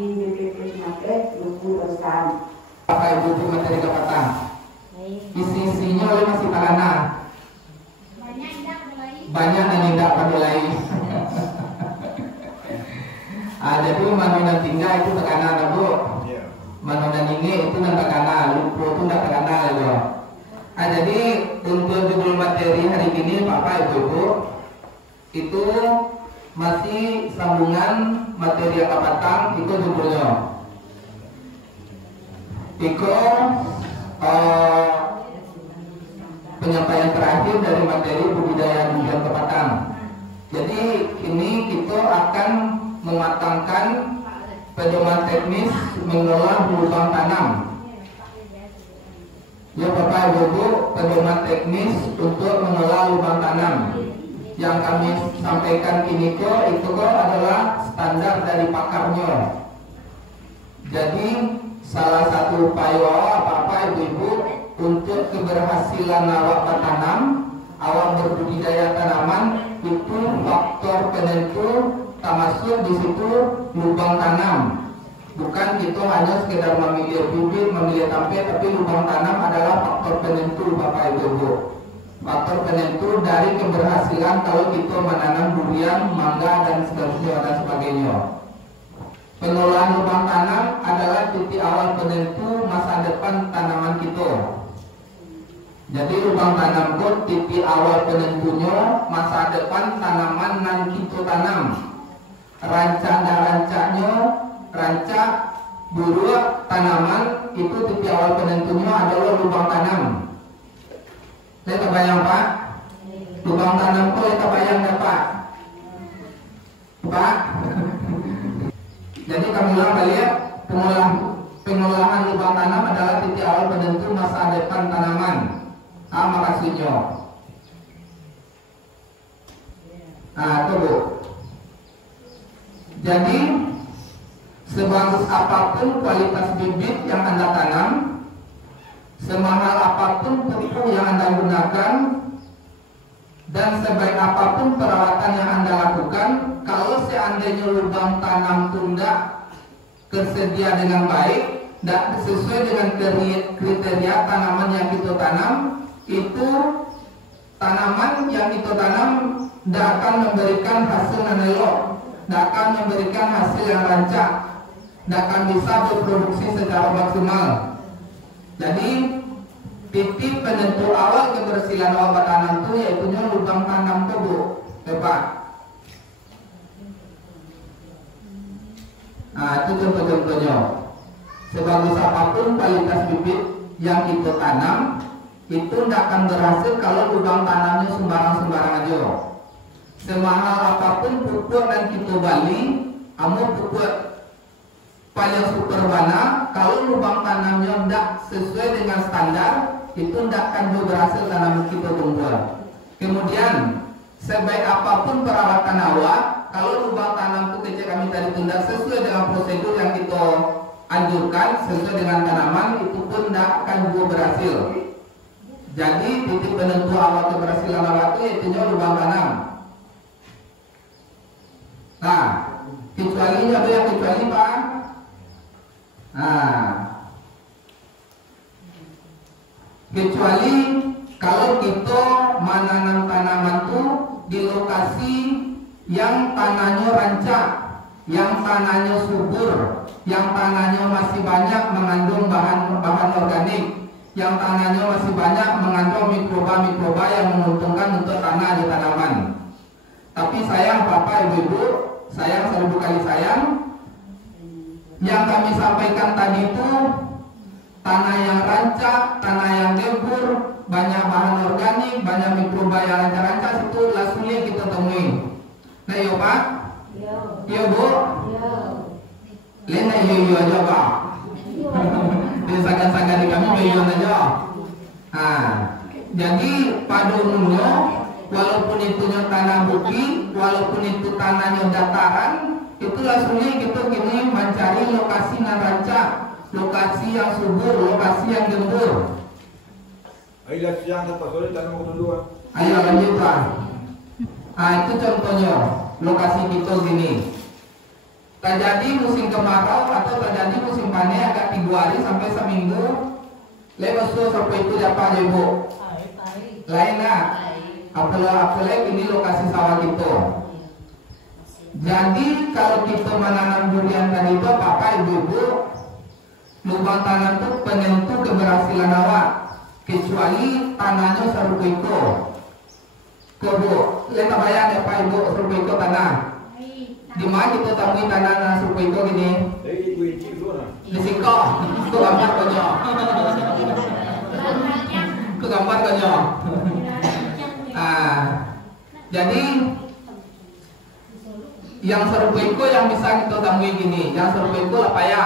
di BPP Senaket, Lubu Rostan. Apa ibu materi kepatang? Isi-isinya oleh masih tanah. Banyak dan tidak pada lain. Jadi manunan tinggal itu tekanan bu. Manunan ini itu nan tekanan, lupa itu tidak tekanan loh. Jadi untuk judul materi hari ini Bapak Ibu itu masih sambungan materi yang kapatang itu judulnya. Iko penyampaian terakhir dari materi budidaya durian kepatang. Jadi ini kita akan mematangkan pedoman teknis mengolah lubang tanam. Ya Bapak Ibu, pedoman teknis untuk mengolah lubang tanam yang kami sampaikan ini itu adalah standar dari pakarnya. Jadi salah satu upaya Bapak Ibu untuk keberhasilan awak bertanam, awak berbudidaya tanaman itu faktor penentu termasuk di situ lubang tanam. Bukan kita hanya sekedar memilih bibit, memilih tampil, tapi lubang tanam adalah faktor penentu Bapak Ibu. Faktor penentu dari keberhasilan kalau kita menanam durian, mangga dan seterusnya dan sebagainya. Pengolahan lubang tanam adalah titik awal penentu masa depan tanaman kita. Jadi lubang tanam itu titik awal penentunya masa depan tanaman yang kita tanam. Rancak dan rancaknya, rancak buruh tanaman itu titik awal penentunya adalah lubang tanam. Saya kebayang Pak, lubang tanam itu saya kebayang Pak. Pak. Jadi kami ulang balik, pengolahan lubang tanam adalah titik awal penentu masa depan tanaman. Makasihnya. Itu Bu. Jadi sebagus apapun kualitas bibit yang Anda tanam, semahal apapun pupuk yang Anda gunakan, dan sebaik apapun perawatan yang Anda lakukan, kalau seandainya lubang tanam tunda tersedia dengan baik, dan sesuai dengan kriteria tanaman yang kita tanam, itu tanaman yang kita tanam tidak akan memberikan hasil yang elok, tidak akan memberikan hasil yang rancak, tidak akan bisa berproduksi secara maksimal. Jadi titik penentu awal keberhasilan awal bertanam itu yaitu lubang tanam itu Bu, Pak. Itu contoh-contohnya. Sebagus apapun kualitas bibit yang kita tanam, itu tidak akan berhasil kalau lubang tanamnya sembarang-sembarang aja. Semahal apapun pupuk yang kita beli, pupuk paling super mana, kalau lubang tanamnya tidak sesuai dengan standar, itu tidak akan berhasil tanaman kita tumbuh. Kemudian sebaik apapun perawatan awak, kalau lubang tanam itu kecil kami tadi tidak sesuai dengan prosedur yang kita anjurkan, sesuai dengan tanaman, itu pun tidak akan berhasil. Jadi titik penentu awal keberhasilan awak itu yaitu lubang tanam. Kecuali ada yang kecuali Pak. Kecuali kalau kita menanam tanaman itu di lokasi yang tanahnya rancak, yang tanahnya subur, yang tanahnya masih banyak mengandung bahan organik, yang tanahnya masih banyak mengandung mikroba-mikroba yang menguntungkan untuk tanah di tanaman. Tapi sayang Bapak Ibu, sayang seribu kali sayang, yang kami sampaikan tadi itu tanah yang rancak, tanah yang gembur, banyak bahan organik, banyak mikroba yang rancak-rancak, itu lah sulit kita temui. Nah iya Pak? Iya Bu? Lena iya aja Pak. Di sagan-sagan di kami iya aja. Jadi pada umumnya walaupun itu tanah bukit, walaupun itu tanahnya dataran, itulah sulit kita kini mencari lokasi yang rancak, lokasi yang subur, lokasi yang gembur. Ayo siang Pak Sore tanam kedua. Ayo lanjut Pak. Itu contohnya lokasi kita gini. terjadi musim kemarau atau terjadi musim panen agak 3 hari sampai seminggu. Lepas itu sampai itu apa aja ibu? Lain lah. Apalagi ini lokasi sawah kita. Jadi kalau kita menanam durian tadi itu apa ibu-ibu, lubang tanam itu penentu keberhasilan awak. Kecuali tanahnya serupa itu. Kau bu, lihat bayang ya pak ibu serupa itu tanah. Di mana kita temui tanah serupa itu gini? Di Singko, itu gambar konyol. Itu gambar konyol. Jadi yang serupa itu yang bisa kita temui gini, yang serupa itu apa ya?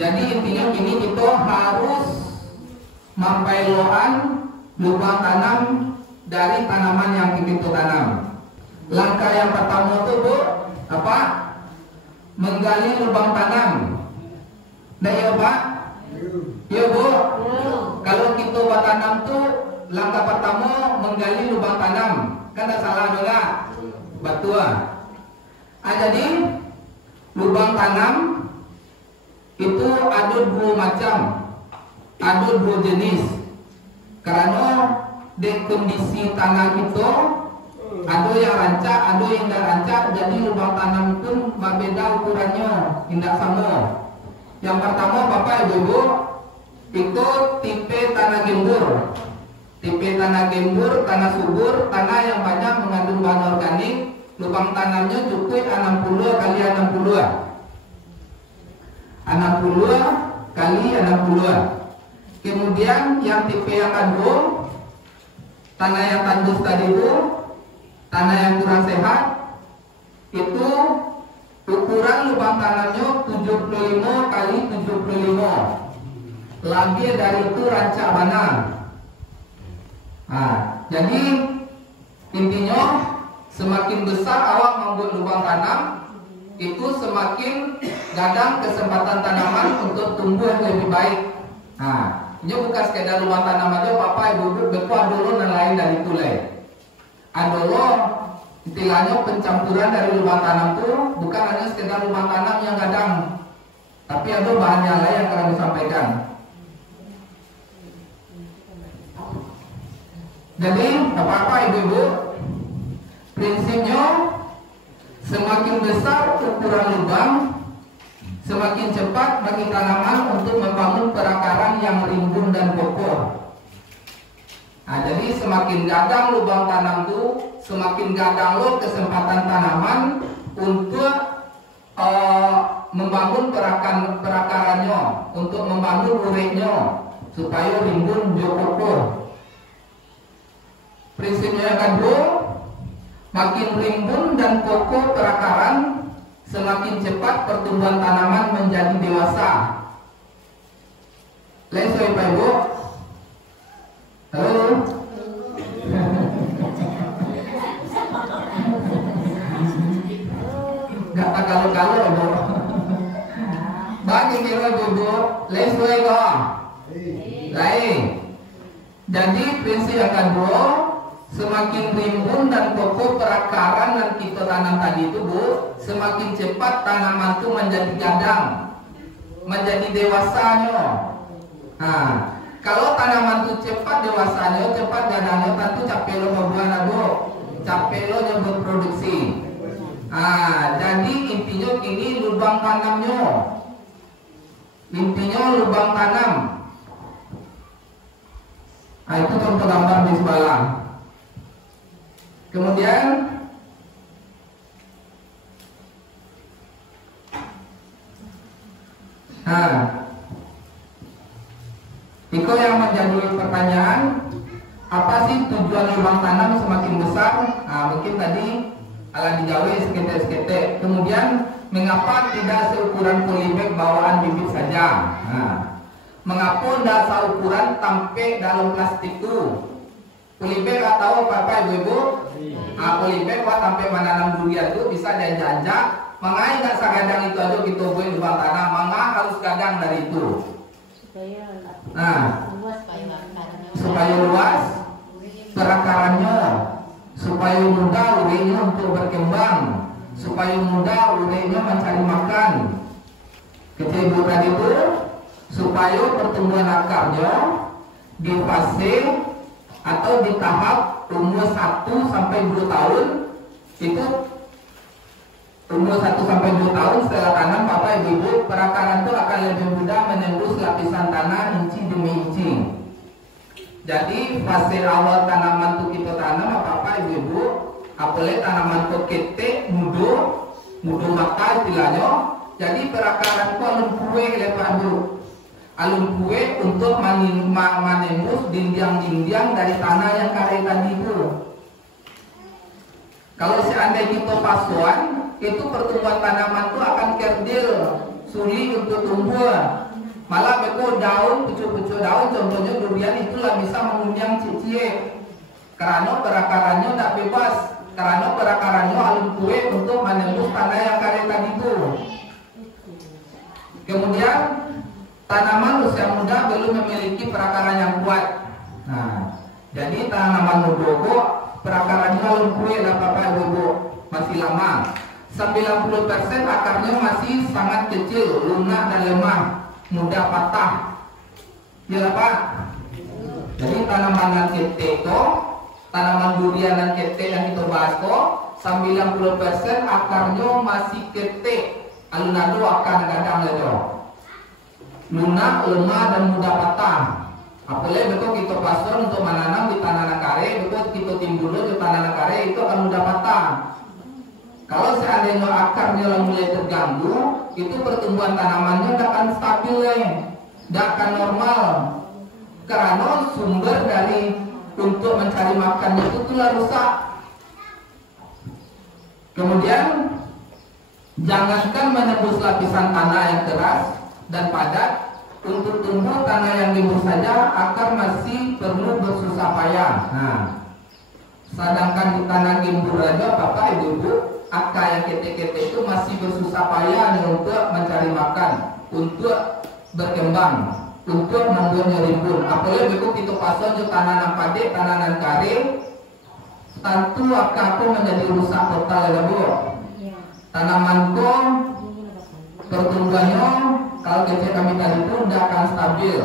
Jadi intinya gini, kita harus mampailoan lubang tanam dari tanaman yang kita tanam. Langkah yang pertama itu bu, apa? Menggali lubang tanam. Nah ya pak? Ya bu. Kalau kita buat tanam tuh langkah pertama menggali lubang tanam. Kan tak salah juga. Betul. Jadi lubang tanam itu ada 2 macam, ada 2 jenis. Karena di kondisi tanah itu ada yang rancak, ada yang tidak rancak. Jadi lubang tanam pun berbeda ukurannya, tidak sama. Yang pertama bapak ibu itu tipe tanah gembur. Tipe tanah gembur, tanah subur, tanah yang banyak mengandung bahan organik. Lubang tanamnya cukup 60 kali 60. 60 kali 60. Kemudian yang tipe yang kedua, tanah yang tandus tadi itu, tanah yang kurang sehat, itu ukuran lubang tanamnya 75 kali 75. Lagi dari itu rancak banang. Jadi intinya semakin besar awak membuat lubang tanam, itu semakin gadang kesempatan tanaman untuk tumbuh lebih baik. Ini bukan sekedar lubang tanam aja, bapak ibu bekuah dulu dan lain dari itu lain. Adolo istilahnya pencampuran dari lubang tanam itu bukan hanya sekedar lubang tanam yang gadang, tapi ada bahan yang lain yang kami sampaikan. Jadi apa-apa ibu-ibu, prinsipnya semakin besar ukuran lubang, semakin cepat bagi tanaman untuk membangun perakaran yang rimbun dan kokoh. Jadi semakin gadang lubang tanam itu, semakin gadang lo kesempatan tanaman untuk membangun perakarannya, untuk membangun ureknya supaya rimbun dan kokoh. Prinsipnya yang kedua, makin rimbun dan kokoh perakaran, semakin cepat pertumbuhan tanaman menjadi dewasa. Lain soal Pak Ibu. Halo. Gak tak kalau Ibu. Bagi kira Ibu, lain soal kok. Lain. Jadi prinsip yang kedua, semakin rimbun dan kokoh perakaran yang kita tanam tadi itu bu, semakin cepat tanaman itu menjadi gadang, menjadi dewasanya. Kalau tanaman itu cepat dewasanya, cepat gadangnya, tentu capek lo membuat bu, capek lo yang berproduksi. Jadi intinya ini lubang tanamnya, intinya lubang tanam. Itu contoh gambar di sebelah. Kemudian itu yang menjadi pertanyaan, apa sih tujuan lubang tanam semakin besar? Mungkin tadi ala dijawab sekete-sekete. Kemudian mengapa tidak seukuran polybag bawaan bibit saja? Mengapa tidak seukuran tampek dalam plastik itu? Polybag atau apa ibu-ibu? Polybag buat sampai menanam durian itu bisa diajak. Mengai nggak sagadang itu aja kita buat lubang tanam. Mengapa harus gadang dari itu? Supaya luas perakarannya, supaya mudah urenya untuk berkembang, supaya mudah urainya mencari makan. Kecemburuan itu supaya pertumbuhan akarnya di fase atau di tahap umur 1 sampai 2 tahun. Itu umur 1 sampai 2 tahun setelah tanam, Bapak Ibu, perakaran itu akan lebih mudah menembus lapisan tanah inci demi inci. Jadi fase awal tanaman itu kita tanam, Bapak Ibu, apalagi tanaman itu ketek, mudo mata istilahnya. Jadi perakaran itu alun kue lepas dulu. Alun kue untuk menembus dinding-dinding dari tanah yang kare tadi itu. Kalau seandainya kita pasuan, itu pertumbuhan tanaman itu akan kerdil, sulit untuk tumbuh. Malah beko daun, pucuk-pucuk daun, contohnya durian itulah bisa mengunyang cie-cie. Karena perakarannya tidak bebas, karena perakarannya alun kue untuk menembus tanah yang kare tadi itu. Kemudian tanaman usia muda belum memiliki perakaran yang kuat. Nah, jadi tanaman muda perakarannya alun kue lah Bapak Ibu, masih lama. 90% akarnya masih sangat kecil, lunak dan lemah, mudah patah. Ya Pak. Jadi tanaman ketek itu, tanaman durian dan ketek yang kita bahas kok, 90% akarnya masih ketek. Alun-alun akan kadang ledo, lunak, lemah dan mudah patah. Apalagi betul kita pasang untuk menanam di tanah kare, betul kita timbul di tanah kare itu akan mudah patah. Kalau seandainya akarnya mulai terganggu, itu pertumbuhan tanamannya tidak akan stabil, tidak akan normal, karena sumber dari untuk mencari makannya itu telah rusak. Kemudian jangankan menembus lapisan tanah yang keras dan padat, untuk tumbuh tanah yang gembur saja akar masih perlu bersusah payah. Nah, sedangkan di tanah gembur aja Bapak Ibu, akar yang ketek-ketek itu masih bersusah payah untuk mencari makan, untuk berkembang, untuk membuatnya rimbun. Apalagi begitu kita pasang ke tanaman padi, tanaman kare, tentu akar pun menjadi rusak total ya Bu. Tanaman kong pertumbuhannya kalau kecil kami tadi pun tidak akan stabil,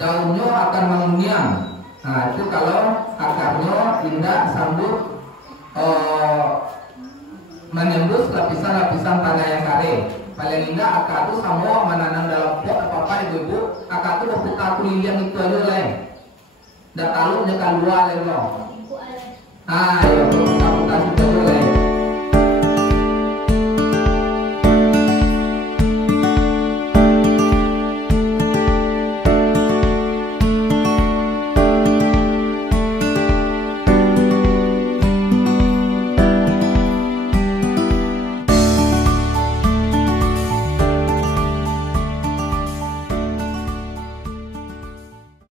daunnya akan mengunyang. Nah itu kalau akarnya tidak sanggup menembus lapisan-lapisan tanah yang kare. Paling indah akar itu sama menanam dalam pot apa ibu-ibu, akar itu berputar keliling itu aja lah. Dan taluknya keluar lagi. Nah,